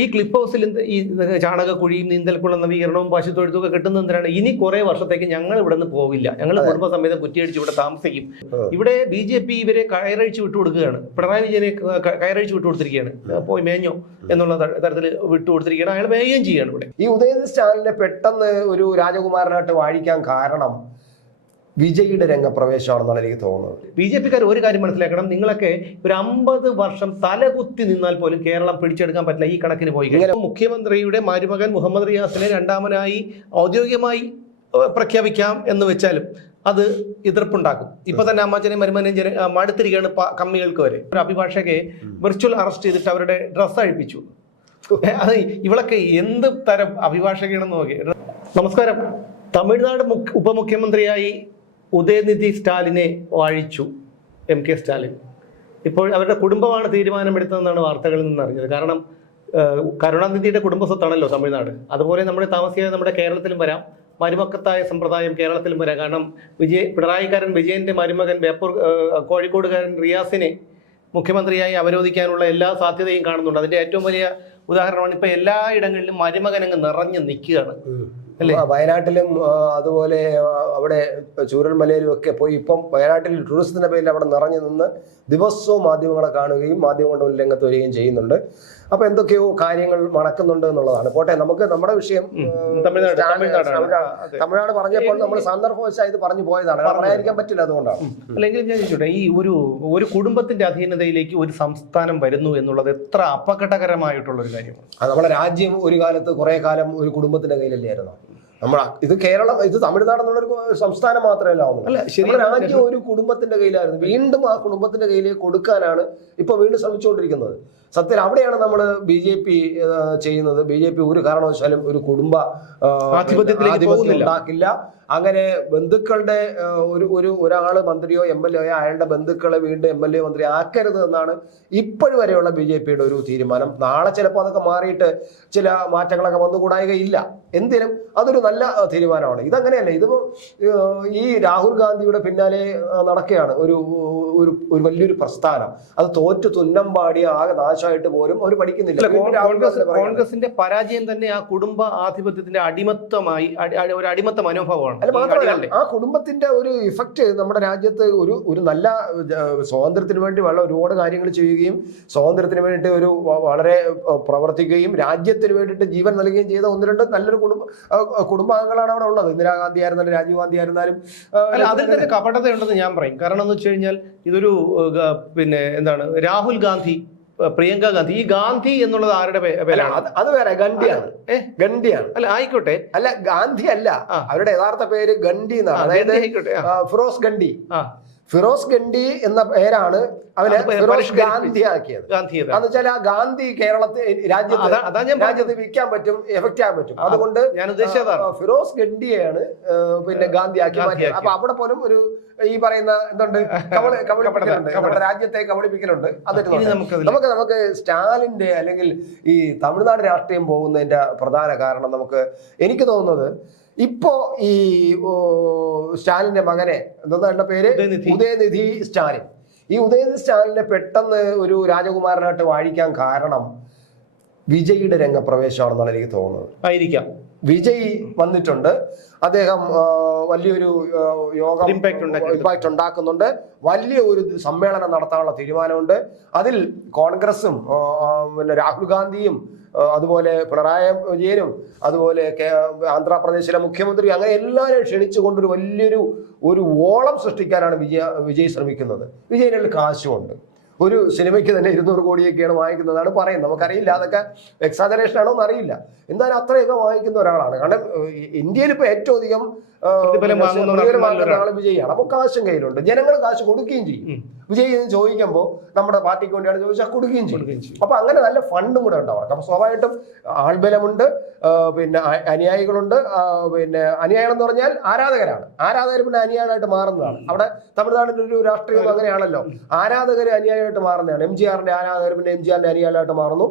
ഈ ക്ലിപ്പ് ഹൗസിൽ ഈ ചാണകക്കുഴിയും നീന്തൽക്കുളം നവീകരണവും പശുത്തൊഴുത്തൊക്കെ കിട്ടുന്ന എന്തിനാണ്? ഇനി കുറെ വർഷത്തേക്ക് ഞങ്ങൾ ഇവിടെ നിന്ന് പോവില്ല. ഞങ്ങൾ കുടുംബസമേതം കുറ്റിയടിച്ച് ഇവിടെ താമസിക്കും. ഇവിടെ ബി ജെ പി ഇവരെ കയറഴിച്ച് വിട്ടുകൊടുക്കുകയാണ് പിണറായി വിജയനെ കയറഴിച്ച് വിട്ടു കൊടുത്തിരിക്കുകയാണ്. വിട്ടുകൊടുത്തിരിക്കുകയാണ് പോയി മേഞ്ഞോ എന്നുള്ള തരത്തിൽ വിട്ടു വിട്ടുകൊടുത്തിരിക്കുകയാണ് അയാൾ മേയുകയും ചെയ്യുകയാണ് ഇവിടെ. ഈ ഉദയൻ സ്റ്റാലിനെ പെട്ടെന്ന് ഒരു രാജകുമാരനായിട്ട് വാഴിക്കാൻ കാരണം വിജയിയുടെ രംഗപ്രവേശമാണെന്നാണ് എനിക്ക് തോന്നുന്നത്. ബി ജെ പിക്കാർ ഒരു കാര്യം മനസ്സിലാക്കണം. നിങ്ങളൊക്കെ ഒരു അമ്പത് വർഷം തലകുത്തി നിന്നാൽ പോലും കേരളം പിടിച്ചെടുക്കാൻ പറ്റില്ല. ഈ കണക്കിന് പോയി കഴിഞ്ഞാൽ. മുഖ്യമന്ത്രിയുടെ മരുമകൻ മുഹമ്മദ് റിയാസിനെ രണ്ടാമനായി ഔദ്യോഗികമായി പ്രഖ്യാപിക്കാം എന്ന് വെച്ചാലും അത് എതിർപ്പുണ്ടാക്കും. ഇപ്പൊ തന്നെ അമ്മാച്ചനെയും മരുമനെയും മടുത്തിരിക്കുകയാണ് കമ്മികൾക്ക് വരെ. ഒരു അഭിഭാഷകയെ വെർച്വൽ അറസ്റ്റ് ചെയ്തിട്ട് അവരുടെ ഡ്രസ്സ് അഴിപ്പിച്ചു. അത് ഇവളൊക്കെ എന്ത് തരം അഭിഭാഷകയാണെന്ന് നോക്കി നമസ്കാരം. തമിഴ്നാട് മുഖ്യ- ഉപമുഖ്യമന്ത്രിയായി ഉദയനിധി സ്റ്റാലിനെ വാഴിച്ചു എം കെ സ്റ്റാലിൻ. ഇപ്പോൾ അവരുടെ കുടുംബമാണ് തീരുമാനമെടുത്തതെന്നാണ് വാർത്തകളിൽ നിന്ന് അറിഞ്ഞത് കാരണം കരുണാനിധിയുടെ കുടുംബ സ്വത്താണല്ലോ തമിഴ്നാട്. അതുപോലെ നമ്മുടെ താമസിയാതെ നമ്മുടെ കേരളത്തിലും വരാം. മരുമക്കത്തായ സമ്പ്രദായം കേരളത്തിലും വരാം. കാരണം വിജയ് പിണറായിക്കാരൻ വിജയന്റെ മരുമകൻ ബേപ്പൂർ കോഴിക്കോടുകാരൻ റിയാസിനെ മുഖ്യമന്ത്രിയായി അവരോധിക്കാനുള്ള എല്ലാ സാധ്യതയും കാണുന്നുണ്ട്. അതിന്റെ ഏറ്റവും വലിയ ഉദാഹരണമാണ് ഇപ്പോൾ എല്ലായിടങ്ങളിലും മരുമകൻ അങ്ങ് നിറഞ്ഞു നിൽക്കുകയാണ്. വയനാട്ടിലും അതുപോലെ അവിടെ ചൂരൽമലയിലും ഒക്കെ പോയി ഇപ്പം വയനാട്ടിൽ ടൂറിസത്തിന്റെ പേരിൽ അവിടെ നിറഞ്ഞു നിന്ന് ദിവസവും മാധ്യമങ്ങളെ കാണുകയും മാധ്യമങ്ങളുടെ മുന്നിൽ രംഗത്ത് വരികയും ചെയ്യുന്നുണ്ട്. അപ്പൊ എന്തൊക്കെയോ കാര്യങ്ങൾ മണക്കുന്നുണ്ട് എന്നുള്ളതാണ്. പോട്ടെ നമുക്ക് നമ്മുടെ വിഷയം തമിഴ്നാട് പറഞ്ഞപ്പോൾ നമ്മൾ സന്ദർഭവശായി ഇത് പറഞ്ഞു പോയതാണ്. പറയാതിരിക്കാൻ പറ്റില്ല അതുകൊണ്ടാണ്. അല്ലെങ്കിൽ ഞാൻ ചോദിച്ചോട്ടെ ഈ ഒരു ഒരു കുടുംബത്തിന്റെ അധീനതയിലേക്ക് ഒരു സംസ്ഥാനം വരുന്നു എന്നുള്ളത് എത്ര അപകടകരമായിട്ടുള്ള ഒരു കാര്യമാണ്? അത് നമ്മുടെ രാജ്യം ഒരു കാലത്ത് കുറെ കാലം ഒരു കുടുംബത്തിന്റെ കയ്യിലല്ലായിരുന്നു? നമ്മൾ ഇത് കേരളം ഇത് തമിഴ്നാട് എന്നുള്ളൊരു സംസ്ഥാനം മാത്രമല്ല അല്ല ശരി രാജ്യം ഒരു കുടുംബത്തിന്റെ കയ്യിലായിരുന്നു. വീണ്ടും ആ കുടുംബത്തിന്റെ കയ്യിലേക്ക് കൊടുക്കാനാണ് ഇപ്പൊ വീണ്ടും ശ്രമിച്ചുകൊണ്ടിരിക്കുന്നത്. സത്യത്തിൽ അവിടെയാണ് നമ്മൾ ബി ജെ പി ചെയ്യുന്നത് ബി ജെ പി ഒരു കാരണവശാലും ഒരു കുടുംബ ആധിപത്യത്തിലേക്ക് പോകുന്നില്ല. ഉണ്ടാക്കില്ല അങ്ങനെ ബന്ധുക്കളുടെ ഒരു ഒരു ഒരാൾ മന്ത്രിയോ എം എൽ എ അയാളുടെ ബന്ധുക്കളെ വീണ്ടും എം എൽ എ മന്ത്രി ആക്കരുത് എന്നാണ് ഇപ്പോഴും വരെയുള്ള ബി ജെ പിയുടെ ഒരു തീരുമാനം. നാളെ ചിലപ്പോൾ അതൊക്കെ മാറിയിട്ട് ചില മാറ്റങ്ങളൊക്കെ വന്നുകൂടായികയില്ല എന്തിനും അതൊരു നല്ല തീരുമാനമാണ്. ഇതങ്ങനെയല്ല. ഇതിപ്പോൾ ഈ രാഹുൽ ഗാന്ധിയുടെ പിന്നാലെ നടക്കുകയാണ്. ഒരു ഒരു ഒരു വലിയൊരു പ്രസ്ഥാനം. അത് തോറ്റു തുന്നം പാടി ആകെ നാശമായിട്ട് പോലും അവർ പഠിക്കുന്നില്ല. കോൺഗ്രസ് കോൺഗ്രസിന്റെ പരാജയം തന്നെ ആ കുടുംബ ആധിപത്യത്തിന്റെ അടിമത്തമായി അടി- അടി- ഒരു അടിമത്ത മനോഭാവമാണ്. അല്ല മാത്രമല്ല ആ കുടുംബത്തിന്റെ ഒരു ഇഫക്റ്റ് നമ്മുടെ രാജ്യത്ത് ഒരു ഒരു നല്ല സ്വാതന്ത്ര്യത്തിന് വേണ്ടി വളരെ ഒരുപാട് കാര്യങ്ങൾ ചെയ്യുകയും സ്വാതന്ത്ര്യത്തിന് വേണ്ടിയിട്ട് ഒരു വളരെ പ്രവർത്തിക്കുകയും രാജ്യത്തിന് വേണ്ടിയിട്ട് ജീവൻ നൽകുകയും ചെയ്ത ഒന്ന് രണ്ട് നല്ലൊരു കുടുംബ കുടുംബാംഗങ്ങളാണ് അവിടെ ഉള്ളത്. ഇന്ദിരാഗാന്ധി ആയിരുന്നാലും രാജീവ് ഗാന്ധി ആയിരുന്നാലും അല്ല അതിൽ തന്നെ കപടതയുണ്ടെന്ന് ഞാൻ പറയും. കാരണം എന്ന് വെച്ച് കഴിഞ്ഞാൽ ഇതൊരു പിന്നെ എന്താണ് രാഹുൽ ഗാന്ധി പ്രിയങ്ക ഗാന്ധി. ഈ ഗാന്ധി എന്നുള്ളത് ആരുടെ പേരാണ്? അത് വേറെ ഗണ്ഡിയാണ്. ഏഹ് ഗണ്ഡിയാണ്. അല്ല ആയിക്കോട്ടെ. അല്ല ഗാന്ധി അല്ല. അവരുടെ യഥാർത്ഥ പേര് ഗണ്ഡി എന്നാണ്. അതായത് ഫിറോസ് ഗണ്ഡി. ആ. ഫിറോസ് ഗണ്ഡി എന്ന പേരാണ് അവനെ ഫിറോസ് ഗാന്ധി ആക്കിയത്? എന്ന് വെച്ചാൽ ആ ഗാന്ധി കേരളത്തിൽ രാജ്യത്ത്. രാജ്യത്ത് വിൽക്കാൻ പറ്റും എഫക്റ്റ് ചെയ്യാൻ പറ്റും അതുകൊണ്ട് ഞാൻ ഫിറോസ് ഗണ്ഡിയാണ് പിന്നെ ഗാന്ധി ആക്കി മാറ്റിയത്. അപ്പൊ അവിടെ പോലും ഒരു ഈ പറയുന്ന എന്തുണ്ട് കബളി കബളിപ്പിക്കലുണ്ട്. നമ്മുടെ രാജ്യത്തെ കബളിപ്പിക്കലുണ്ട്. നമുക്കതിൽ നമുക്ക് നമുക്ക് സ്റ്റാലിന്റെ അല്ലെങ്കിൽ ഈ തമിഴ്നാട് രാഷ്ട്രീയം പോകുന്നതിന്റെ പ്രധാന കാരണം നമുക്ക് എനിക്ക് തോന്നുന്നത് ഇപ്പോ ഈ സ്റ്റാലിന്റെ മകനെ എന്താ പേര്? ഉദയനിധി. സ്റ്റാലിൻ. ഈ ഉദയനിധി സ്റ്റാലിനെ പെട്ടെന്ന് ഒരു രാജകുമാരനായിട്ട് വാഴിക്കാൻ കാരണം വിജയിയുടെ രംഗപ്രവേശമാണെന്നാണ് എനിക്ക് തോന്നുന്നത്. ആയിരിക്കാം. വിജയ് വന്നിട്ടുണ്ട്. അദ്ദേഹം വലിയൊരു യോഗ. ഇമ്പാക്ട് ഉണ്ടാക്കുന്നുണ്ട്. വലിയ ഒരു സമ്മേളനം നടത്താനുള്ള തീരുമാനമുണ്ട്. അതിൽ കോൺഗ്രസും പിന്നെ രാഹുൽ ഗാന്ധിയും അതുപോലെ പിണറായി വിജയനും അതുപോലെ ആന്ധ്രാപ്രദേശിലെ മുഖ്യമന്ത്രി അങ്ങനെ എല്ലാവരെയും ക്ഷണിച്ചുകൊണ്ടൊരു വലിയൊരു ഒരു ഓളം സൃഷ്ടിക്കാനാണ് വിജയ വിജയ് ശ്രമിക്കുന്നത്. വിജയനിൽ കാശുമുണ്ട്. ഒരു സിനിമയ്ക്ക് തന്നെ ഇരുന്നൂറ് കോടിയൊക്കെയാണ് വാങ്ങിക്കുന്നതാണ് പറയുന്നത്. നമുക്കറിയില്ല അതൊക്കെ എക്സാജറേഷൻ ആണോ എന്ന് അറിയില്ല. എന്തായാലും അത്രയൊക്കെ വാങ്ങിക്കുന്ന ഒരാളാണ്. കാരണം ഇന്ത്യയിൽ ഇപ്പൊ ഏറ്റവും അധികം ആൾ വിജയാണ്. അപ്പൊ കാശും കയ്യിലുണ്ട്. ജനങ്ങൾ കാശ് കൊടുക്കുകയും ചെയ്യും. വിജയ് എന്ന് ചോദിക്കുമ്പോൾ നമ്മുടെ പാർട്ടിക്ക് വേണ്ടിയാണ് ചോദിച്ചാൽ കൊടുക്കുകയും ചെയ്യും. അപ്പൊ അങ്ങനെ നല്ല ഫണ്ടും കൂടെ ഉണ്ട് അവർക്ക്. അപ്പൊ സ്വാഭാവികമായിട്ടും ആൾബലമുണ്ട് പിന്നെ അനുയായികളുണ്ട്. പിന്നെ അനുയായികൾ എന്ന് പറഞ്ഞാൽ ആരാധകരാണ്. ആരാധകർ പിന്നെ അനുയായികളായിട്ട് മാറുന്നതാണ്. അവിടെ തമിഴ്നാടിന്റെ ഒരു രാഷ്ട്രീയം അങ്ങനെയാണല്ലോ. ആരാധകർ അനുയായികൾ ആരാധനയായിട്ട് മാറുന്നതാണ്. എം ജി ആറിന്റെ ആരാധകർ പിന്നെ എം ജി ആറിന്റെ അനുയായിട്ട് മാറുന്നു.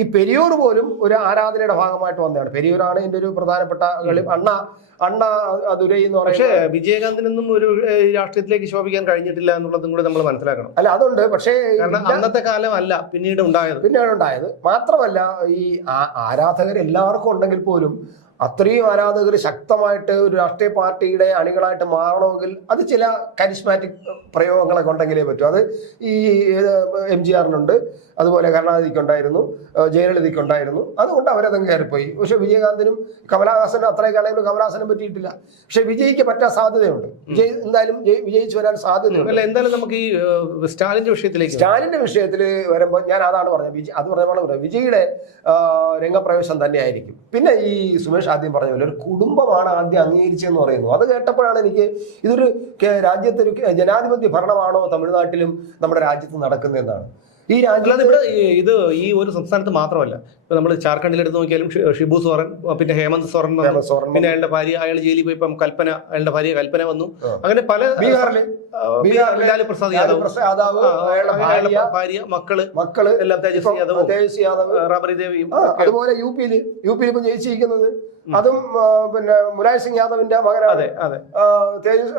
ഈ പെരിയൂർ പോലും ഒരു ആരാധനയുടെ ഭാഗമായിട്ട് വന്നതാണ്. പെരിയൂരാണ് ഇതിന്റെ ഒരു പ്രധാനപ്പെട്ട കളി. അണ്ണ അണ്ണ ദുരൈ എന്ന് പക്ഷേ പറയുന്നത് വിജയകാന്തിനൊന്നും ഒരു രാഷ്ട്രീയത്തിലേക്ക് ശോഭിക്കാൻ കഴിഞ്ഞിട്ടില്ല എന്നുള്ളതും കൂടി നമ്മൾ മനസ്സിലാക്കണം. അല്ല അതുണ്ട്. പക്ഷേ കാരണം അന്നത്തെ അല്ല പിന്നീട് ഉണ്ടായത്. പിന്നീട് ഉണ്ടായത്. മാത്രമല്ല ഈ ആരാധകർ എല്ലാവർക്കും ഉണ്ടെങ്കിൽ പോലും അത്രയും ആരാധകർ ശക്തമായിട്ട് ഒരു രാഷ്ട്രീയ പാർട്ടിയുടെ അണികളായിട്ട് മാറണമെങ്കിൽ അത് ചില കരിസ്മാറ്റിക് പ്രയോഗങ്ങളൊക്കെ കൊണ്ടെങ്കിലേ പറ്റൂ. അത് ഈ എം ജി ആറിനുണ്ട്. അതുപോലെ കരുണാനിധിക്ക് ഉണ്ടായിരുന്നു ഏഹ് ജയലളിതയ്ക്ക് ഉണ്ടായിരുന്നു അതുകൊണ്ട് അവരതങ്ങ് കയറിപ്പോയി. പക്ഷെ വിജയകാന്തിനും കമലഹാസനും അത്രയൊക്കെ ആണെങ്കിലും കമലഹാസനും പറ്റിയിട്ടില്ല. പക്ഷെ വിജയിക്ക് പറ്റാൻ സാധ്യതയുണ്ട്. വിജയ് എന്തായാലും വിജയിച്ചു വരാൻ സാധ്യതയുണ്ട്. അല്ല എന്തായാലും നമുക്ക് ഈ സ്റ്റാലിന്റെ വിഷയത്തിലേക്ക് സ്റ്റാലിന്റെ വിഷയത്തിൽ വരുമ്പോൾ ഞാൻ അതാണ് പറഞ്ഞത്. വിജയ് അത് പറഞ്ഞ വിജയുടെ രംഗപ്രവേശം തന്നെയായിരിക്കും. പിന്നെ ഈ സുമേഷ് ആദ്യം പറഞ്ഞ പോലെ ഒരു കുടുംബമാണ് ആദ്യം അംഗീകരിച്ചതെന്ന് പറയുന്നു. അത് കേട്ടപ്പോഴാണ് എനിക്ക് ഇതൊരു രാജ്യത്തെ ഒരു ജനാധിപത്യ ഭരണമാണോ തമിഴ്നാട്ടിലും നമ്മുടെ രാജ്യത്ത് നടക്കുന്നതെന്നാണ്. ഈ രാജ്യത്ത് ഇവിടെ ഇത് ഈ ഒരു സംസ്ഥാനത്ത് മാത്രമല്ല. ഇപ്പൊ നമ്മൾ ജാർഖണ്ഡിൽ എടുത്ത് നോക്കിയാലും ഷിബു സോറൻ പിന്നെ ഹേമന്ത് സോറൻ സോറൻ പിന്നെ അയാളുടെ ഭാര്യ അയാൾ ജയിലിൽ പോയി ഇപ്പം കൽപ്പന അയാളുടെ ഭാര്യ കൽപ്പന വന്നു. അങ്ങനെ പല ബീഹാറിൽ ആ, ലാലു പ്രസാദ് യാദവ്. അയാളുടെ ഭാര്യ മക്കൾ മക്കൾ എല്ലാം തേജസ്വി യാദവ് തേജസ്വി യാദവ്. റാബറി ദേവിയും അതുപോലെ യു പിയിൽ യു പിയിൽ ഇപ്പൊ ജയിച്ചിരിക്കുന്നത് അതും പിന്നെ മുലായം സിംഗ് യാദവിന്റെ മകനാണ്. ആ, തേജസ്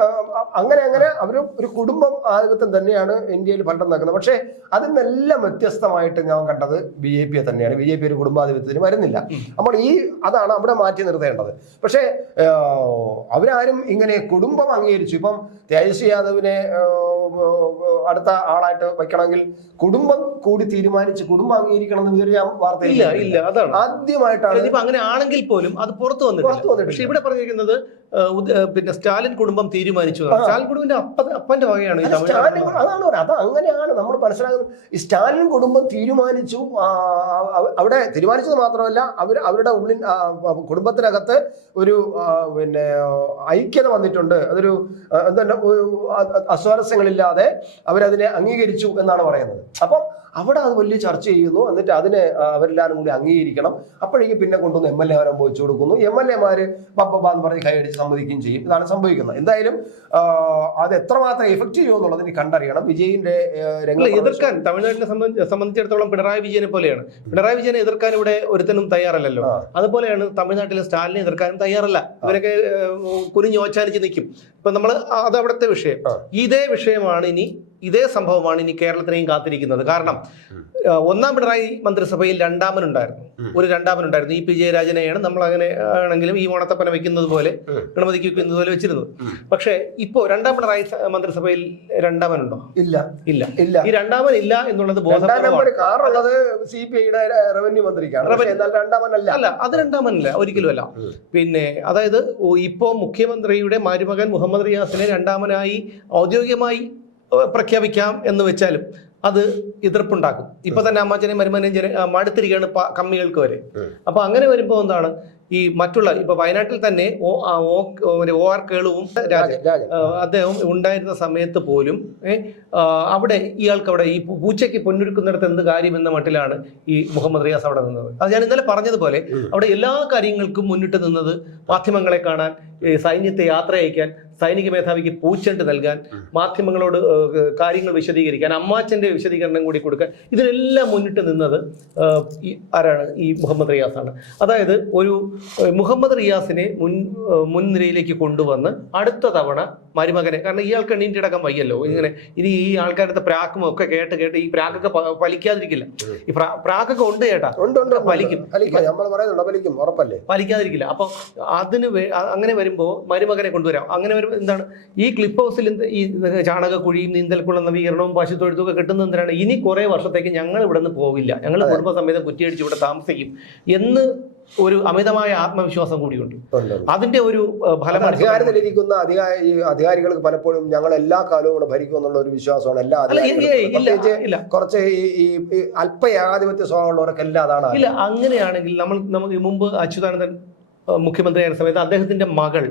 അങ്ങനെ അങ്ങനെ അവർ ഒരു കുടുംബം ആധിപത്യം തന്നെയാണ് ഇന്ത്യയിൽ ഭരണം നടക്കുന്നത്. പക്ഷേ അതിൽ നിന്നെല്ലാം വ്യത്യസ്തമായിട്ട് ഞാൻ കണ്ടത് ബി ജെ പിയെ തന്നെയാണ്. ബി ജെ പി ഒരു കുടുംബാധിപത്യത്തിന് വരുന്നില്ല. അപ്പോൾ ഈ അതാണ് അവിടെ മാറ്റി നിർത്തേണ്ടത്. പക്ഷേ അവരാരും ഇങ്ങനെ കുടുംബം അംഗീകരിച്ചു. ഇപ്പം തേജസ്വി യാദവിനെ അടുത്ത ആളായിട്ട് വെക്കണമെങ്കിൽ കുടുംബം കൂടി തീരുമാനിച്ച് കുടുംബം അംഗീകരിക്കണം എന്ന് ഇതുവരെ ഞാൻ വാർത്തയിൽ ഇല്ല ഇല്ല അതാണ്. ആദ്യമായിട്ടാണ് ഇനിയിപ്പോ അങ്ങനെ ആണെങ്കിൽ പോലും അത് പുറത്തു വന്നിട്ടുണ്ട്. പക്ഷെ ഇവിടെ പറഞ്ഞിരിക്കുന്നത് പിന്നെ സ്റ്റാലിൻ കുടുംബം തീരുമാനിച്ചു. സ്റ്റാലിൻ കുടുംബിന്റെ അപ്പ അപ്പന്റെ വകയാണ് സ്റ്റാലിൻ അതാണ് അത് അങ്ങനെയാണ് നമ്മൾ മനസ്സിലാക്കുന്നത്. ഈ സ്റ്റാലിൻ കുടുംബം തീരുമാനിച്ചു അവിടെ തീരുമാനിച്ചത് മാത്രമല്ല അവർ അവരുടെ ഉള്ളിൽ കുടുംബത്തിനകത്ത് ഒരു പിന്നെ ഐക്യത വന്നിട്ടുണ്ട്. അതൊരു എന്താ എന്താണ് അ- അവരതിനെ അംഗീകരിച്ചു എന്നാണ് പറയുന്നത്. അപ്പം അവിടെ അത് വലിയ ചർച്ച ചെയ്യുന്നു. എന്നിട്ട് അതിനെ അവരെല്ലാവരും കൂടി അംഗീകരിക്കണം. അപ്പോഴേക്കും പിന്നെ കൊണ്ടുവന്ന് എം എൽ എ ആരം വെച്ചു കൊടുക്കുന്നു. എം എൽ എമാര് പപ്പന്ന് പറഞ്ഞ് കൈയടിച്ച് സമ്മതിക്കുകയും ചെയ്യും. ഇതാണ് സംഭവിക്കുന്നത്. എന്തായാലും അത് എത്രമാത്രം എഫക്റ്റ് ചെയ്യുമോ എന്നുള്ളത് ഇനി കണ്ടറിയണം. വിജയിന്റെ എതിർക്കാൻ തമിഴ്നാട്ടിനെ സംബന്ധിച്ച് സംബന്ധിച്ചിടത്തോളം പിണറായി വിജയനെ പോലെയാണ്. പിണറായി വിജയനെ എതിർക്കാൻ ഇവിടെ ഒരുത്തനും തയ്യാറല്ലല്ലോ. അതുപോലെയാണ് തമിഴ്നാട്ടിലെ സ്റ്റാലിനെ എതിർക്കാനും തയ്യാറല്ല. ഇവരൊക്കെ കുനിഞ്ഞ് ഓച്ചാനിച്ച് നിൽക്കും. ഇപ്പൊ നമ്മൾ അത് അവിടുത്തെ വിഷയം. ഇതേ വിഷയമാണ് ഇനി ഇതേ സംഭവമാണ് ഇനി കേരളത്തിനെയും കാത്തിരിക്കുന്നത്. കാരണം ഒന്നാം പിണറായി മന്ത്രിസഭയിൽ രണ്ടാമനുണ്ടായിരുന്നു. ഒരു രണ്ടാമനുണ്ടായിരുന്നു. ഇ പി ജയരാജനെയാണ് നമ്മൾ അങ്ങനെ ആണെങ്കിലും ഈ ഓണത്തപ്പന വെക്കുന്നത് പോലെ. ഗണപതിക്ക് വെക്കുന്നത് പോലെ വെച്ചിരുന്നത്. പക്ഷേ ഇപ്പോ രണ്ടാം പിണറായി മന്ത്രിസഭയിൽ രണ്ടാമനുണ്ടോ? ഇല്ല. ഇല്ല. ഇല്ല. ഈ രണ്ടാമൻ ഇല്ല എന്നുള്ളത് രണ്ടാം ബോധപൂർവമാണ് നമ്പർ കാറുള്ളത് സി പി ഐയുടെ റവന്യൂ മന്ത്രിക്കാണ്. പക്ഷേ എന്നാൽ രണ്ടാമനല്ല. അല്ല അത് രണ്ടാമനല്ല ഒരിക്കലും അല്ല പിന്നെ അതായത് ഇപ്പോ മുഖ്യമന്ത്രിയുടെ മരുമകൻ മുഹമ്മദ് റിയാസിനെ രണ്ടാമനായി ഔദ്യോഗികമായി പ്രഖ്യാപിക്കാം എന്ന് വെച്ചാലും അത് എതിർപ്പുണ്ടാക്കും. ഇപ്പൊ തന്നെ ജന ആ, മടുത്തിരിക്കുകയാണ് കമ്മികൾക്ക് വരെ. അപ്പൊ അങ്ങനെ വരുമ്പോൾ എന്താണ്? ഈ മറ്റുള്ള ഇപ്പൊ വയനാട്ടിൽ തന്നെ ഓ ഒ ആർ കേളുവും അദ്ദേഹം ഉണ്ടായിരുന്ന സമയത്ത് പോലും അവിടെ ഇയാൾക്ക് അവിടെ ഈ പൂച്ചയ്ക്ക് പൊന്നൊരുക്കുന്നിടത്ത് എന്ത് കാര്യം എന്ന മട്ടിലാണ് ഈ മുഹമ്മദ് റിയാസ് അവിടെ നിന്നത്. അത് ഞാൻ ഇന്നലെ പറഞ്ഞതുപോലെ അവിടെ എല്ലാ കാര്യങ്ങൾക്കും മുന്നിട്ട് നിന്നത് മാധ്യമങ്ങളെ കാണാൻ സൈന്യത്തെ യാത്ര അയക്കാൻ സൈനിക മേധാവിക്ക് പൂച്ചെണ്ട് നൽകാൻ മാധ്യമങ്ങളോട് കാര്യങ്ങൾ വിശദീകരിക്കാൻ അമ്മാച്ചന്റെ വിശദീകരണം കൂടി കൊടുക്കാൻ ഇതിനെല്ലാം മുന്നിട്ട് നിന്നത് ഈ ആരാണ്? ഈ മുഹമ്മദ് റിയാസാണ്. അതായത് ഒരു മുഹമ്മദ് റിയാസിനെ മുൻ മുൻനിരയിലേക്ക് കൊണ്ടുവന്ന് അടുത്ത തവണ മരുമകനെ കാരണം ഇയാൾക്ക് എണ്ണീന്റെ അടക്കം വയ്യല്ലോ. ഇങ്ങനെ ഇനി ഈ ആൾക്കാരുടെ പ്രാക്കും ഒക്കെ കേട്ട് കേട്ട് ഈ പ്രാക്കൊക്കെ പലിക്കാതിരിക്കില്ല ഈ പ്രാ- പ്രാക്കൊക്കെ ഉണ്ട് ചേട്ടാ. പലിക്കും പലിക്കാതിരിക്കില്ല അപ്പോൾ അതിന് അങ്ങനെ വരുമ്പോൾ മരുമകനെ കൊണ്ടുവരാം. അങ്ങനെ എന്താണ് ഈ ക്ലിപ്പ് ഹൗസിൽ എന്ത് ഈ ചാണകക്കുഴിയും നീന്തൽക്കുള്ള നവീകരണവും പശുത്തൊഴുത്തും ഒക്കെ കിട്ടുന്നത് എന്തിനാണ്? ഇനി കുറേ വർഷത്തേക്ക് ഞങ്ങൾ ഇവിടെ നിന്ന് പോവില്ല ഞങ്ങൾ കുടുംബസമേതം കുറ്റിയടിച്ച് ഇവിടെ താമസിക്കും എന്ന് ഒരു അമിതമായ ആത്മവിശ്വാസം കൂടിയുണ്ട്. അതിന്റെ ഒരു ഫലം അധികാരത്തിലിരിക്കുന്ന അധികാരി അധികാരികൾക്ക് പലപ്പോഴും ഞങ്ങൾ എല്ലാ കാലവും കൂടെ ഭരിക്കും എന്നുള്ള ഒരു വിശ്വാസമാണ്. എല്ലാ പ്രത്യേകിച്ച് കുറച്ച് ഈ അല്പ ഏകാധിപത്യ സ്വഭാവമുള്ളവരൊക്കെ എല്ലാം അതാണ് ഇല്ല അങ്ങനെയാണെങ്കിൽ നമ്മൾ നമുക്ക് മുമ്പ് അച്യുതാനന്ദൻ മുഖ്യമന്ത്രിയായിരുന്ന സമയത്ത് അദ്ദേഹത്തിന്റെ മകൾ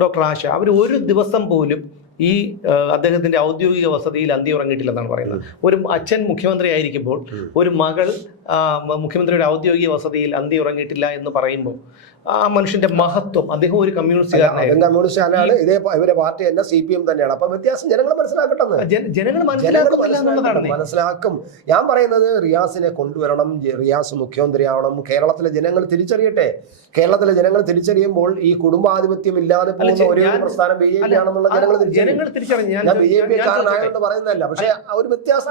ഡോക്ടർ ആശ അവർ ഒരു ദിവസം പോലും ഈ അദ്ദേഹത്തിന്റെ അദ്ദേഹത്തിന്റെ ഔദ്യോഗിക വസതിയിൽ അന്തി ഉറങ്ങിയിട്ടില്ലെന്നാണ് പറയുന്നത്. ഒരു അച്ഛൻ മുഖ്യമന്ത്രി ആയിരിക്കുമ്പോൾ ഒരു മകൾ മുഖ്യമന്ത്രിയുടെ ഔദ്യോഗിക വസതിയിൽ അന്തി ഉറങ്ങിയിട്ടില്ല എന്ന് പറയുമ്പോൾ ആ മനുഷ്യന്റെ മഹത്വം. അദ്ദേഹം ഒരു കമ്മ്യൂണിസ്റ്റ് കമ്മ്യൂണിസ്റ്റുകാരനായിരുന്നു കമ്മ്യൂണിസ്റ്റാണ് ഇതേ ഇവരെ പാർട്ടി തന്നെ സി പി എം തന്നെയാണ്. അപ്പൊ വ്യത്യാസം ജനങ്ങൾ മനസ്സിലാക്കട്ടെ ജന- ജനങ്ങൾ മനസ്സിലാക്കും ഞാൻ പറയുന്നത് റിയാസിനെ കൊണ്ടുവരണം റിയാസ് മുഖ്യമന്ത്രിയാവണം കേരളത്തിലെ ജനങ്ങൾ തിരിച്ചറിയട്ടെ. കേരളത്തിലെ ജനങ്ങൾ തിരിച്ചറിയുമ്പോൾ ഈ കുടുംബാധിപത്യം ഇല്ലാതെ പോകുന്ന ഒരേ പ്രസ്ഥാനം ബി ജെ പി ആണെന്നുള്ള ജനങ്ങൾ തിരിച്ചറിയും. ഞാൻ ബി ജെ പി പറയുന്നതല്ല. പക്ഷേ ഒരു വ്യത്യാസം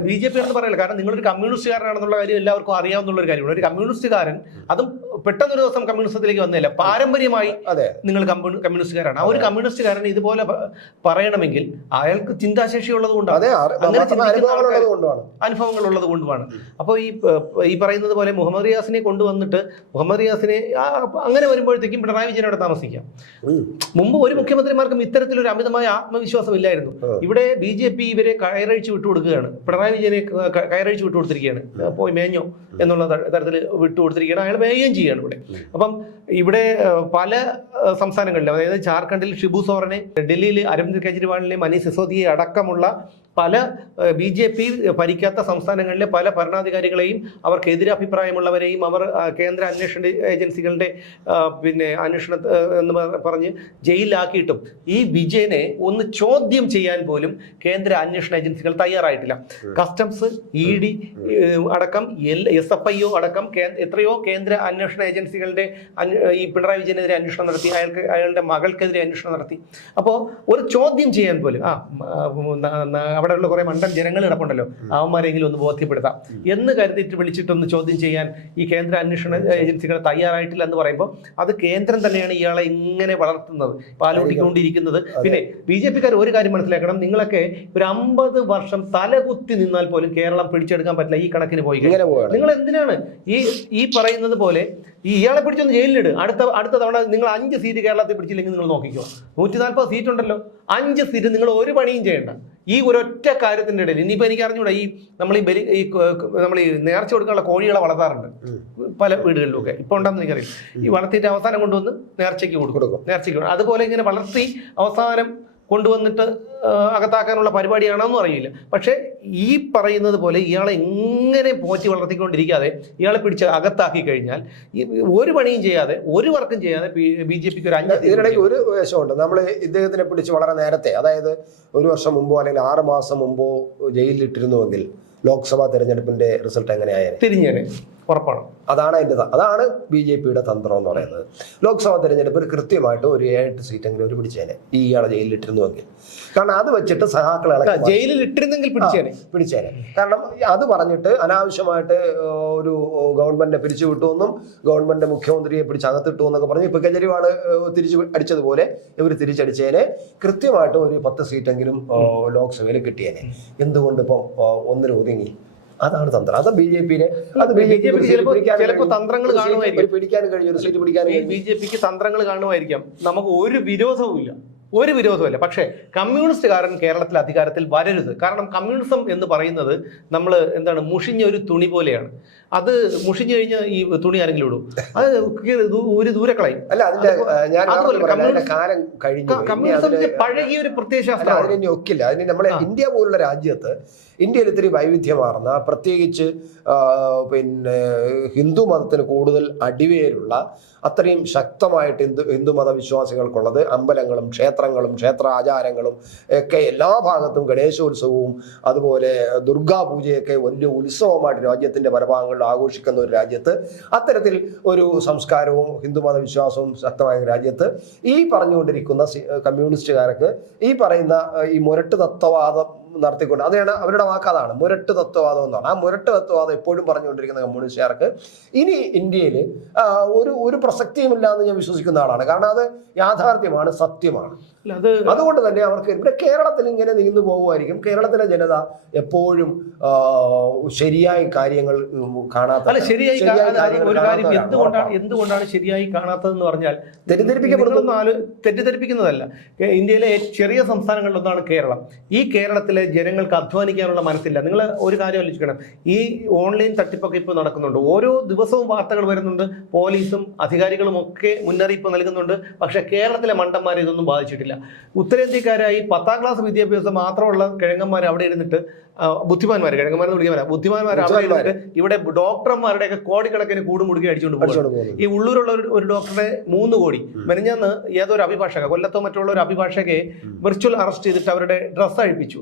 ബി ജെ പി എന്ന് പറയില്ല. കാരണം നിങ്ങളൊരു കമ്മ്യൂണിസ്റ്റുകാരനാണെന്നുള്ള കാര്യം എല്ലാവർക്കും അറിയാവുന്ന ഒരു കാര്യമാണ്. ഒരു കമ്മ്യൂണിസ്റ്റുകാരൻ അതും പെട്ടെന്നൊരു ദിവസം കമ്മ്യൂണിസത്തിലേക്ക് വന്നതല്ല പാരമ്പര്യമായി അതെ. നിങ്ങൾ കമ്മ്യൂണി- കമ്മ്യൂണിസ്റ്റുകാരാണ്. ആ ഒരു കമ്മ്യൂണിസ്റ്റുകാരൻ ഇതുപോലെ പറയണമെങ്കിൽ അയാൾക്ക് ചിന്താശേഷി ഉള്ളത് കൊണ്ടാണ് അനുഭവങ്ങൾ ഉള്ളത് കൊണ്ടുമാണ് അപ്പോൾ ഈ ഈ പറയുന്നത് പോലെ മുഹമ്മദ് റിയാസിനെ കൊണ്ടുവന്നിട്ട് മുഹമ്മദ് റിയാസിനെ അങ്ങനെ വരുമ്പോഴത്തേക്കും പിണറായി വിജയൻ അവിടെ താമസിക്കാം. മുമ്പ് ഒരു മുഖ്യമന്ത്രിമാർക്കും ഇത്തരത്തിലൊരു അമിതമായ ആത്മവിശ്വാസം ഇല്ലായിരുന്നു. ഇവിടെ ബി ജെ പി ഇവരെ കയറഴിച്ച് വിട്ടുകൊടുക്കുകയാണ്. പിണറായി വിജയനെ കയറഴിച്ച് വിട്ടുകൊടുത്തിരിക്കുകയാണ്. പോയി മേഞ്ഞോ എന്നുള്ള തരത്തിൽ വിട്ടുകൊടുത്തിരിക്കുകയാണ്. അയാൾ മേയുകയും ചെയ്യുകയാണ് ഇവിടെ. അപ്പം ഇവിടെ പല സംസ്ഥാനങ്ങളിലും അതായത് ജാർഖണ്ഡിൽ ഷിബു സോറനെ ഡൽഹിയിൽ അരവിന്ദ് കെജ്രിവാളിനെ മനീഷ് സിസോദിയെ അടക്കമുള്ള പല ബി ജെ പി ഭരിക്കാത്ത സംസ്ഥാനങ്ങളിലെ പല ഭരണാധികാരികളെയും അവർക്ക് എതിരഭിപ്രായമുള്ളവരെയും അവർ കേന്ദ്ര അന്വേഷണ ഏജൻസികളുടെ പിന്നെ അന്വേഷണ എന്ന് പറ- പറഞ്ഞ് ജയിലിലാക്കിയിട്ടും ഈ വിജയനെ ഒന്ന് ചോദ്യം ചെയ്യാൻ പോലും കേന്ദ്ര അന്വേഷണ ഏജൻസികൾ തയ്യാറായിട്ടില്ല. കസ്റ്റംസ് ഇ ഡി അടക്കം L S F I O അടക്കം എത്രയോ കേന്ദ്ര അന്വേഷണ ഏജൻസികളുടെ ഈ പിണറായി വിജയനെതിരെ അന്വേഷണം നടത്തി അയാൾക്ക് അയാളുടെ മകൾക്കെതിരെ അന്വേഷണം നടത്തി. അപ്പോൾ ഒരു ചോദ്യം ചെയ്യാൻ പോലും ആ അവിടെയുള്ള കുറെ മണ്ടൻ ജനങ്ങൾ കിടപ്പുണ്ടല്ലോ. അവന്മാരെങ്കിലും ഒന്ന് ബോധ്യപ്പെടുത്താം. എന്ന് കരുതിയിട്ട് വിളിച്ചിട്ടൊന്ന് ചോദ്യം ചെയ്യാൻ ഈ കേന്ദ്ര അന്വേഷണ ഏജൻസികൾ തയ്യാറായിട്ടില്ല എന്ന് പറയുമ്പോൾ അത് കേന്ദ്രം തന്നെയാണ് ഇയാളെ ഇങ്ങനെ വളർത്തുന്നത് പാലോട്ടിക്കൊണ്ടിരിക്കുന്നത് പിന്നെ ബി ജെ പിക്കാർ ഒരു കാര്യം മനസ്സിലാക്കണം. നിങ്ങളൊക്കെ ഒരു അമ്പത് വർഷം തലകുത്തി നിന്നാൽ പോലും കേരളം പിടിച്ചെടുക്കാൻ പറ്റില്ല ഈ കണക്കിന് പോയി നിങ്ങൾ എന്തിനാണ് ഈ ഈ പറയുന്നത് പോലെ ഈ ഇയാളെ പിടിച്ചൊന്ന് ജയിലിലിട്. അടുത്ത അടുത്ത തവണ നിങ്ങൾ അഞ്ച് സീറ്റ് കേരളത്തിൽ പിടിച്ചില്ലെങ്കിൽ നിങ്ങൾ നോക്കിക്കോ. നൂറ്റി നാൽപ്പത് സീറ്റ് ഉണ്ടല്ലോ അഞ്ച് സീറ്റ് നിങ്ങൾ ഒരു പണിയും ചെയ്യണ്ട. ഈ ഒരൊറ്റ കാര്യത്തിന്റെ ഇടയിൽ ഇനിയിപ്പോൾ എനിക്ക് അറിഞ്ഞൂടാ ഈ നമ്മൾ ഈ ബലി ഈ നമ്മൾ ഈ നേർച്ച കൊടുക്കാനുള്ള കോഴികളെ വളർത്താറുണ്ട്. പല വീടുകളിലൊക്കെ. ഇപ്പോൾ ഉണ്ടെന്ന് എനിക്കറിയാം ഈ വളർത്തിയിട്ട് അവസാനം കൊണ്ടുവന്ന് നേർച്ചയ്ക്ക് കൊടുക്കും. നേർച്ചയ്ക്ക്. അതുപോലെ ഇങ്ങനെ വളർത്തി അവസാനം കൊണ്ടുവന്നിട്ട് അകത്താക്കാനുള്ള പരിപാടിയാണെന്നും അറിയില്ല. പക്ഷേ ഈ പറയുന്നത് പോലെ ഇയാളെ എങ്ങനെ പോറ്റി വളർത്തിക്കൊണ്ടിരിക്കാതെ ഇയാളെ പിടിച്ച് അകത്താക്കി കഴിഞ്ഞാൽ ഈ ഒരു പണിയും ചെയ്യാതെ ഒരു വർക്കും ചെയ്യാതെ ബി ജെ പിക്ക് ഒരു അഞ്ച് ഇതിനിടയ്ക്ക് ഒരു വേഷമുണ്ട്. നമ്മൾ ഇദ്ദേഹത്തിനെ പിടിച്ച് വളരെ നേരത്തെ അതായത് ഒരു വർഷം മുമ്പോ അല്ലെങ്കിൽ ആറ് മാസം മുമ്പോ ജയിലിലിട്ടിരുന്നുവെങ്കിൽ ലോക്സഭാ തെരഞ്ഞെടുപ്പിന്റെ റിസൾട്ട് എങ്ങനെയായാലും തിരിഞ്ഞേനെ. ഉറപ്പാണ്. അതാണ് അതിന്റെ അതാണ് ബി ജെ പിയുടെ തന്ത്രം എന്ന് പറയുന്നത്. ലോക്സഭാ തെരഞ്ഞെടുപ്പിൽ കൃത്യമായിട്ട് ഒരു ഏഴെട്ട് സീറ്റെങ്കിലും ഒരു പിടിച്ചേനെ ഈ ഇയാളെ ജയിലിലിട്ടിരുന്നുവെങ്കിൽ. കാരണം അത് വെച്ചിട്ട് സഹാക്കളെ. ജയിലിൽ ഇട്ടിരുന്നെങ്കിൽ പിടിച്ചേനെ. പിടിച്ചേനെ. കാരണം അത് പറഞ്ഞിട്ട് അനാവശ്യമായിട്ട് ഒരു ഗവൺമെന്റിനെ പിരിച്ചു വിട്ടുവെന്നും ഗവൺമെന്റ് മുഖ്യമന്ത്രിയെ പിടിച്ച് അകത്തിട്ടു എന്നൊക്കെ പറഞ്ഞ് ഇപ്പൊ കെജ്രിവാൾ തിരിച്ചു അടിച്ചതുപോലെ ഇവർ തിരിച്ചടിച്ചേനെ. കൃത്യമായിട്ട് ഒരു പത്ത് സീറ്റെങ്കിലും ലോക്സഭയിൽ കിട്ടിയേനെ. എന്തുകൊണ്ട് ഇപ്പം ഒന്നിന് ഒതുങ്ങി? അതാണ് തന്ത്രം. അത് ബി ജെ പിന്നെ അത് ബി ജെ പി ചിലപ്പോ- തന്ത്രങ്ങൾ കാണുമായിരിക്കും. പിടിക്കാൻ കഴിയും ഒരു സീറ്റ് പിടിക്കാൻ ബി ജെ പിക്ക് തന്ത്രങ്ങൾ കാണുമായിരിക്കാം. നമുക്ക് ഒരു വിരോധവുമില്ല. ഒരു വിരോധമല്ല പക്ഷേ കമ്മ്യൂണിസ്റ്റുകാരൻ കേരളത്തിൽ അധികാരത്തിൽ വരരുത്. കാരണം കമ്മ്യൂണിസം എന്ന് പറയുന്നത് നമ്മൾ എന്താണ് മുഷിഞ്ഞ ഒരു തുണി പോലെയാണ്. അത് മുഷിഞ്ഞു കഴിഞ്ഞാൽ ഈ തുണി ആരെങ്കിലും ഇടും. അത് ഒരു ദൂരെ കളയും. അല്ല അതിന്റെ കാലം കഴിഞ്ഞു കമ്മ്യൂണിസത്തിന്റെ അതിന് പഴകിയ ഒരു അല്ല പ്രത്യയശാസ്ത്രമാണ് ഒക്കില്ല. അതിന് നമ്മളെ ഇന്ത്യ പോലുള്ള രാജ്യത്ത് ഇന്ത്യയിൽ ഇത്തിരി വൈവിധ്യമാർന്ന പ്രത്യേകിച്ച് പിന്നെ ഹിന്ദു മതത്തിന് കൂടുതൽ അടിവേരുള്ള അത്രയും ശക്തമായിട്ട് ഹിന്ദു ഹിന്ദുമത വിശ്വാസികൾക്കുള്ളത് അമ്പലങ്ങളും ക്ഷേത്രങ്ങളും ക്ഷേത്ര ആചാരങ്ങളും ഒക്കെ എല്ലാ ഭാഗത്തും ഗണേശോത്സവവും അതുപോലെ ദുർഗാപൂജയൊക്കെ വലിയ ഉത്സവമായിട്ട് രാജ്യത്തിന്റെ പല ഭാഗങ്ങളിൽ ആഘോഷിക്കുന്ന ഒരു രാജ്യത്ത് അത്തരത്തിൽ ഒരു സംസ്കാരവും ഹിന്ദുമത വിശ്വാസവും ശക്തമായ രാജ്യത്ത് ഈ പറഞ്ഞുകൊണ്ടിരിക്കുന്ന കമ്മ്യൂണിസ്റ്റുകാർക്ക് ഈ പറയുന്ന ഈ മുരട്ട് തത്വവാദം നടത്തിക്കൊണ്ട് അതാണ് അവരുടെ വാക്കാതാണ് മുരട്ട് തത്വവാദം എന്നാണ്. ആ മുരട്ട് തത്വവാദം എപ്പോഴും പറഞ്ഞുകൊണ്ടിരിക്കുന്ന കമ്മ്യൂണിസ്റ്റുകാർക്ക് ഇനി ഇന്ത്യയിൽ ഒരു ഒരു പ്രസക്തിയുമില്ല എന്ന് ഞാൻ വിശ്വസിക്കുന്ന ആളാണ്. കാരണം അത് യാഥാർത്ഥ്യമാണ് സത്യമാണ്. അതുകൊണ്ട് തന്നെ അവർക്ക് ഇവിടെ കേരളത്തിൽ ഇങ്ങനെ നീങ്ങു പോകുമായിരിക്കും കേരളത്തിലെ ജനത എപ്പോഴും ശരിയായി കാര്യങ്ങൾ കാണാത്ത ശരിയായി ഒരു കാര്യം. എന്തുകൊണ്ടാണ്. എന്തുകൊണ്ടാണ് ശരിയായി കാണാത്തതെന്ന് പറഞ്ഞാൽ തെറ്റിദ്ധരിപ്പിക്കപ്പെടുന്നു. തെറ്റിദ്ധരിപ്പിക്കുന്നതല്ല. ഇന്ത്യയിലെ ചെറിയ സംസ്ഥാനങ്ങളിലൊന്നാണ് കേരളം. ഈ കേരളത്തിലെ ജനങ്ങൾക്ക് അധ്വാനിക്കാനുള്ള മനസ്സില്ല. നിങ്ങൾ ഒരു കാര്യം ആലോചിക്കണം. ഈ ഓൺലൈൻ തട്ടിപ്പൊക്കെ ഇപ്പോൾ നടക്കുന്നുണ്ട്. ഓരോ ദിവസവും വാർത്തകൾ വരുന്നുണ്ട്. പോലീസും അധികാരികളും ഒക്കെ മുന്നറിയിപ്പ് നൽകുന്നുണ്ട്. പക്ഷേ കേരളത്തിലെ മണ്ടന്മാരെ ഇതൊന്നും ബാധിച്ചിട്ടില്ല. ഉത്തരേന്ത്യക്കാരായി പത്താം ക്ലാസ് വിദ്യാഭ്യാസം മാത്രമുള്ള കിഴങ്ങന്മാർ അവിടെ ഇരുന്നിട്ട് ബുദ്ധിമാന്മാർ കിഴങ്ങന്മാരെന്ന് വിളിക്കാൻ ബുദ്ധിമാന്മാർ അവിടെ ഇരുന്നിട്ട് ഇവിടെ ഡോക്ടർമാരുടെയൊക്കെ കോടിക്കണക്കിന് കൂടും മുടുക്കി അടിച്ചുകൊണ്ട് പോകും പോകുന്നത്. ഈ ഉള്ളൂരുള്ള ഒരു ഡോക്ടറെ മൂന്ന് കോടി. മെനഞ്ഞാന്ന് ഏതൊരു അഭിഭാഷക കൊല്ലത്തോ മറ്റുള്ള ഒരു അഭിഭാഷകയെ വെർച്വൽ അറസ്റ്റ് ചെയ്തിട്ട് അവരുടെ ഡ്രസ്സ് അഴിപ്പിച്ചു.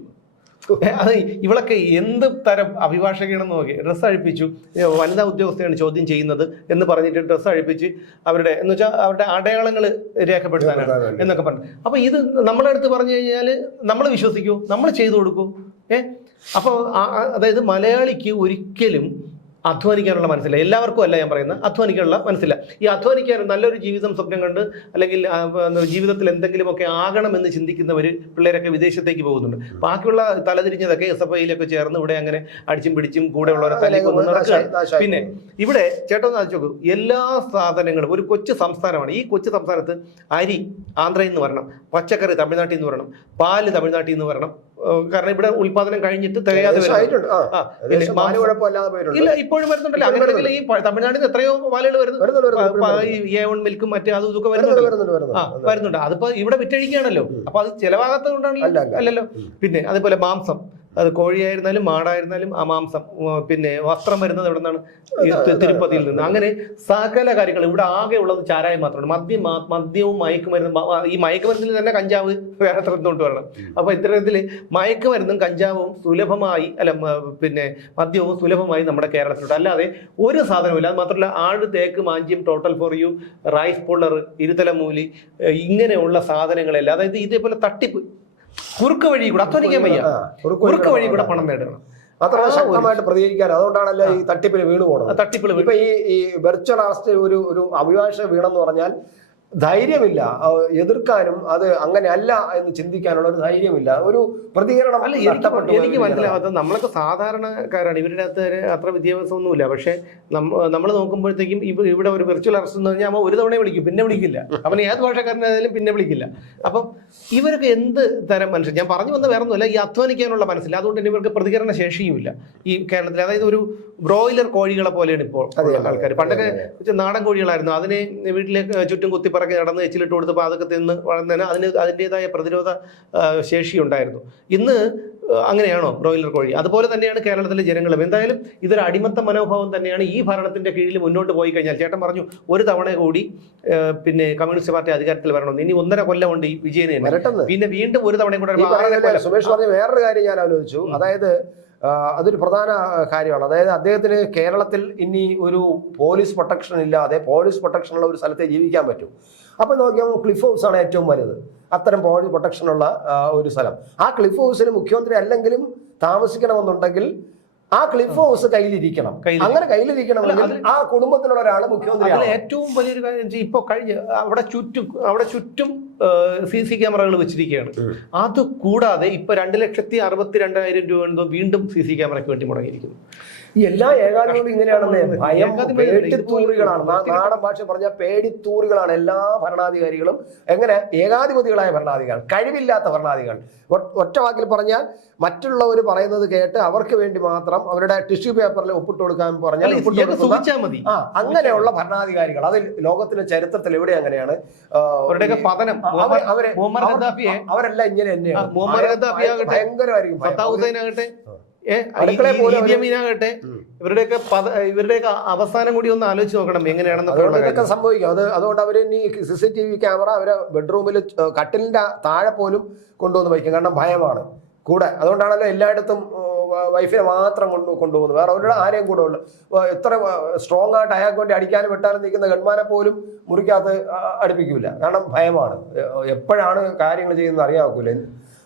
അത് ഇവളൊക്കെ എന്ത് തരം അഭിഭാഷകയാണെന്ന് നോക്കി. ഡ്രസ്സ് അഴിപ്പിച്ചു. വനിതാ ഉദ്യോഗസ്ഥയാണ് ചോദ്യം ചെയ്യുന്നത് എന്ന് പറഞ്ഞിട്ട് ഡ്രസ്സ് അഴിപ്പിച്ച് അവരുടെ എന്ന് വെച്ചാൽ അവരുടെ അടയാളങ്ങൾ രേഖപ്പെടുത്താനാണ്. എന്നൊക്കെ പറഞ്ഞു. അപ്പൊ ഇത് നമ്മളെ അടുത്ത് പറഞ്ഞു കഴിഞ്ഞാൽ നമ്മൾ വിശ്വസിക്കൂ നമ്മൾ ചെയ്തു കൊടുക്കൂ. ഏ അപ്പോൾ അതായത് മലയാളിക്ക് ഒരിക്കലും അധ്വാനിക്കാനുള്ള മനസ്സില്ല. എല്ലാവർക്കും അല്ല ഞാൻ പറയുന്നത്. അധ്വാനിക്കാനുള്ള മനസ്സില്ല. ഈ അധ്വാനിക്കാൻ നല്ലൊരു ജീവിതം സ്വപ്നം കണ്ട് അല്ലെങ്കിൽ ജീവിതത്തിൽ എന്തെങ്കിലുമൊക്കെ ആകണമെന്ന് ചിന്തിക്കുന്നവർ പിള്ളേരൊക്കെ വിദേശത്തേക്ക് പോകുന്നുണ്ട്. ബാക്കിയുള്ള തലതിരിഞ്ഞതൊക്കെ എസ് എഫ് ഐയിലൊക്കെ ചേർന്ന് ഇവിടെ അങ്ങനെ അടിച്ചും പിടിച്ചും കൂടെ ഉള്ളവരെ നാശായി പിന്നെ ഇവിടെ ചേട്ടൻ നോക്കൂ. എല്ലാ സാധനങ്ങളും ഒരു കൊച്ചു സംസ്ഥാനമാണ്. ഈ കൊച്ചു സംസ്ഥാനത്ത് അരി ആന്ധ്രയിൽ നിന്ന് വരണം. പച്ചക്കറി തമിഴ്നാട്ടിൽ നിന്ന് വരണം. പാൽ തമിഴ്നാട്ടിൽ നിന്ന് വരണം. കാരണം ഇവിടെ ഉൽപാദനം കഴിഞ്ഞിട്ട് തികയാതെ ഇല്ല ഇപ്പോഴും വരുന്നുണ്ടല്ലോ. അങ്ങനെ അങ്ങനെയാണെങ്കിൽ ഈ തമിഴ്നാട്ടിൽ നിന്ന് എത്രയോ പാലുകൾ വരുന്നു. വരുന്നുണ്ട്, ഈ എ വൺ മിൽക്കും മറ്റേ അതും ഇതൊക്കെ ആ വരുന്നുണ്ട്. വരുന്നുണ്ട്. അതിപ്പോ ഇവിടെ വിറ്റഴിക്കുകയാണല്ലോ. അപ്പൊ അത് ചെലവാകാത്തത് കൊണ്ടാണല്ലോ അല്ലല്ലോ. പിന്നെ അതേപോലെ മാംസം. അത് കോഴിയായിരുന്നാലും മാടായിരുന്നാലും ആ മാംസം പിന്നെ വസ്ത്രം വരുന്നത് എവിടെ നിന്നാണ് തിരുപ്പതിയിൽ നിന്ന്. അങ്ങനെ സകല കാര്യങ്ങൾ ഇവിടെ ആകെ ഉള്ളത് ചാരായം മാത്രമാണ്. മദ്യം മദ്യവും മയക്കുമരുന്നും ഈ മയക്കുമരുന്നിൽ തന്നെ കഞ്ചാവ് വേറെ തരത്തോട്ട് വരണം. അപ്പൊ ഇത്തരത്തിൽ മയക്കുമരുന്നും കഞ്ചാവും സുലഭമായി അല്ല പിന്നെ മദ്യവും സുലഭമായി നമ്മുടെ കേരളത്തിലുണ്ട്. അല്ലാതെ ഒരു സാധനവുമില്ല. അത് മാത്രമല്ല ആട് തേക്ക് mangium total for you rice puller ഇരുതലമൂലി ഇങ്ങനെയുള്ള സാധനങ്ങളെല്ലാം. അതായത് ഇതേപോലെ തട്ടിപ്പ്. കുറുക്ക് വഴി കൂടെ അധ്വാനിക്കാൻ വയ്യ. കുറുക്ക് വഴി കൂടെ പണം നേടണം. ഒരു- ശക്തമായിട്ട് പ്രതികരിക്കാൻ അതുകൊണ്ടാണല്ലോ ഈ തട്ടിപ്പിൽ വീട് പോണത്. തട്ടിപ്പുകൾ ഇപ്പൊ ഈ ഈ വെർച്വൽ അറസ്റ്റ് ഒരു ഒരു അഭിഭാഷക വീണെന്ന് പറഞ്ഞാൽ ധൈര്യമില്ല. എതിർക്കാനും അത് അങ്ങനെ അല്ല എന്ന് ചിന്തിക്കാനുള്ള ഒരു ധൈര്യമില്ല. ഒരു പ്രതികരണം അല്ല എനിക്ക് മനസ്സിലാവാത്ത നമ്മളൊക്കെ സാധാരണക്കാരാണ്. ഇവരുടെ അകത്ത് അത്ര വിദ്യാഭ്യാസം ഒന്നുമില്ല പക്ഷെ നമ്മൾ നോക്കുമ്പോഴത്തേക്കും ഇവ ഇവിടെ ഒരു വിർച്വൽ അറസ്റ്റ് എന്ന് പറഞ്ഞാൽ അവൻ ഒരു തവണ വിളിക്കും പിന്നെ വിളിക്കില്ല. അവൻ ഏത് ഭാഷക്കാരനായാലും പിന്നെ വിളിക്കില്ല. അപ്പം ഇവരൊക്കെ എന്ത് തരം മനുഷ്യൻ ഞാൻ പറഞ്ഞു വന്ന വേറെ ഒന്നുമില്ല ഈ അധ്വാനിക്കാനുള്ള മനസ്സില്ല. അതുകൊണ്ട് തന്നെ ഇവർക്ക് പ്രതികരണ ശേഷിയുമില്ല. ഈ കേരളത്തിൽ അതായത് ഒരു ബ്രോയിലർ കോഴികളെ പോലെയാണ് ഇപ്പോൾ ആൾക്കാർ പണ്ടൊക്കെ നാടൻ കോഴികളായിരുന്നു. അതിനെ വീട്ടിലേക്ക് ചുറ്റും കുത്തിപ്പറക്കി നടന്ന് എച്ചിലിട്ട് കൊടുത്തപ്പോൾ അതൊക്കെ തിന്ന് വളർന്നതിന് അതിന് അതിന്റെതായ പ്രതിരോധ ശേഷി ഉണ്ടായിരുന്നു ഇന്ന് അങ്ങനെയാണോ ബ്രോയിലർ കോഴി? അതുപോലെ തന്നെയാണ് കേരളത്തിലെ ജനങ്ങളും. എന്തായാലും ഇതൊരു അടിമത്ത മനോഭാവം തന്നെയാണ് ഈ ഭരണത്തിന്റെ കീഴിൽ മുന്നോട്ട് പോയി കഴിഞ്ഞാൽ. ചേട്ടൻ പറഞ്ഞു ഒരു തവണ കൂടി പിന്നെ കമ്മ്യൂണിസ്റ്റ് പാർട്ടി അധികാരത്തിൽ വരണം ഇനി ഒന്നര കൊല്ലമുണ്ട് ഈ വിജയനെ. പിന്നെ വീണ്ടും ഒരു തവണയും കൂടെ. സുമേഷ് പറഞ്ഞ വേറൊരു കാര്യം ഞാൻ ആലോചിച്ചു. അതായത് അതൊരു പ്രധാന കാര്യമാണ്. അതായത് അദ്ദേഹത്തിന് കേരളത്തിൽ ഇനി ഒരു പോലീസ് പ്രൊട്ടക്ഷൻ ഇല്ലാതെ പോലീസ് പ്രൊട്ടക്ഷൻ ഉള്ള ഒരു സ്ഥലത്തെ ജീവിക്കാൻ പറ്റും. അപ്പൊ നോക്കിയാൽ ക്ലിഫ് ഹൗസ് ആണ് ഏറ്റവും വലുത്. അത്തരം പോലീസ് പ്രൊട്ടക്ഷൻ ഉള്ള ഒരു സ്ഥലം. ആ ക്ലിഫ് ഹൗസിൽ മുഖ്യമന്ത്രി അല്ലെങ്കിലും താമസിക്കണമെന്നുണ്ടെങ്കിൽ ആ ക്ലിഫ് ഹൗസ് കയ്യിലിരിക്കണം. അങ്ങനെ കയ്യിലിരിക്കണമെങ്കിൽ ആ കുടുംബത്തിലുള്ള ഒരാൾ മുഖ്യമന്ത്രി ഏറ്റവും വലിയൊരു കാര്യം ഇപ്പൊ കഴിഞ്ഞ് അവിടെ ചുറ്റും അവിടെ ചുറ്റും സി സി ക്യാമറകൾ വെച്ചിരിക്കുകയാണ്. അത് കൂടാതെ ഇപ്പൊ രണ്ട് ലക്ഷത്തി അറുപത്തി രണ്ടായിരം രൂപ വീണ്ടും സി സി ക്യാമറയ്ക്ക് വേണ്ടി മുടങ്ങിയിരിക്കുന്നു. ഈ എല്ലാ ഏകാധിപതികളും ഇങ്ങനെയാണെന്ന്. ഭയം പേടിത്തൂറികളാണ് നാടൻ ഭാഷ പറഞ്ഞ പേടിത്തൂറികളാണ് എല്ലാ ഭരണാധികാരികളും എങ്ങനെ? ഏകാധിപതികളായ ഭരണാധികാരികൾ. കഴിവില്ലാത്ത ഭരണാധികാരികൾ. ഒറ്റ വാക്കിൽ പറഞ്ഞാൽ മറ്റുള്ളവർ പറയുന്നത് കേട്ട് അവർക്ക് വേണ്ടി മാത്രം അവരുടെ ടിഷ്യൂ പേപ്പറിൽ ഒപ്പിട്ട് കൊടുക്കാൻ പറഞ്ഞാൽ ആ അങ്ങനെയുള്ള ഭരണാധികാരികൾ. അതിൽ ലോകത്തിലെ ചരിത്രത്തിൽ എവിടെ അങ്ങനെയാണ്? അവരുടെയൊക്കെ പതനം. അവരെല്ലാം ഇങ്ങനെ തന്നെയാണ്. ഭയങ്കരമായിരിക്കും ഉം. ഇവരുടെയൊക്കെ ഇവരുടെയൊക്കെ അവസാനം കൂടി ഒന്ന് ആലോചിച്ച് നോക്കണം ഉള്ള ഇതൊക്കെ സംഭവിക്കും. അത് അതുകൊണ്ട് അവർ ഇനി C C T V camera അവരെ ബെഡ്റൂമിൽ കട്ടിലിന്റെ താഴെ പോലും കൊണ്ടുവന്ന് വയ്ക്കും. കാരണം ഭയമാണ്. കൂടെ. അതുകൊണ്ടാണല്ലോ എല്ലായിടത്തും വൈഫൈ മാത്രം കൊണ്ട് കൊണ്ടുപോകുന്നത്. വേറെ അവരുടെ ആരെയും കൂടെ ഉള്ളു. എത്ര സ്ട്രോങ് ആയിട്ട് അയാൾക്ക് വേണ്ടി അടിക്കാനും വെട്ടാനും നിൽക്കുന്ന ഗൺമാനെ പോലും മുറിക്കകത്ത് അടുപ്പിക്കില്ല അടുപ്പിക്കൂല. കാരണം ഭയമാണ്. എപ്പോഴാണ് കാര്യങ്ങൾ ചെയ്യുന്നത് അറിയാവൂല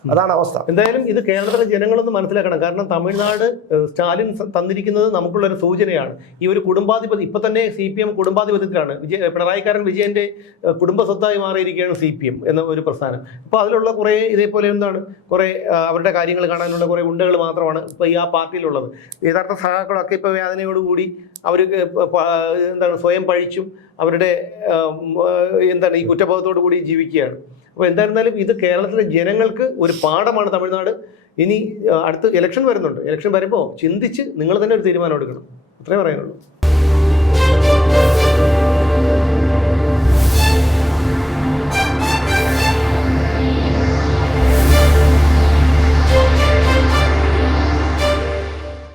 അതാണ് അവസ്ഥ. എന്തായാലും ഇത് കേരളത്തിലെ ജനങ്ങളൊന്ന് മനസ്സിലാക്കണം. കാരണം തമിഴ്നാട് സ്റ്റാലിൻ തന്നിരിക്കുന്നത് നമുക്കുള്ളൊരു സൂചനയാണ്. ഈ ഒരു കുടുംബാധിപതി ഇപ്പൊ തന്നെ സി പി എം കുടുംബാധിപത്യത്തിലാണ്. വിജയ പിണറായിക്കാരൻ വിജയന്റെ കുടുംബസ്വത്തായി കുടുംബ സ്വത്തായി മാറിയിരിക്കുകയാണ് സി പി എം എന്ന ഒരു പ്രസ്ഥാനം. അപ്പൊ അതിലുള്ള കുറെ ഇതേപോലെ എന്താണ്? കുറെ അവരുടെ കാര്യങ്ങൾ കാണാനുള്ള കുറെ ഉണ്ടകൾ മാത്രമാണ് ഇപ്പൊ ഈ ആ പാർട്ടിയിലുള്ളത്. യഥാർത്ഥ സഹാക്കളൊക്കെ ഇപ്പൊ വേദനയോടുകൂടി അവർ എന്താണ് സ്വയം പഴിച്ചും അവരുടെ എന്താണ് ഈ കുറ്റബോധത്തോടു കൂടി ജീവിക്കുകയാണ്. അപ്പോൾ എന്തായിരുന്നാലും ഇത് കേരളത്തിലെ ജനങ്ങൾക്ക് ഒരു പാഠമാണ് തമിഴ്നാട്. ഇനി അടുത്ത് ഇലക്ഷൻ വരുന്നുണ്ട്. ഇലക്ഷൻ വരുമ്പോൾ ചിന്തിച്ച് നിങ്ങൾ തന്നെ ഒരു തീരുമാനം എടുക്കണം. അത്രേ പറയാനുള്ളൂ.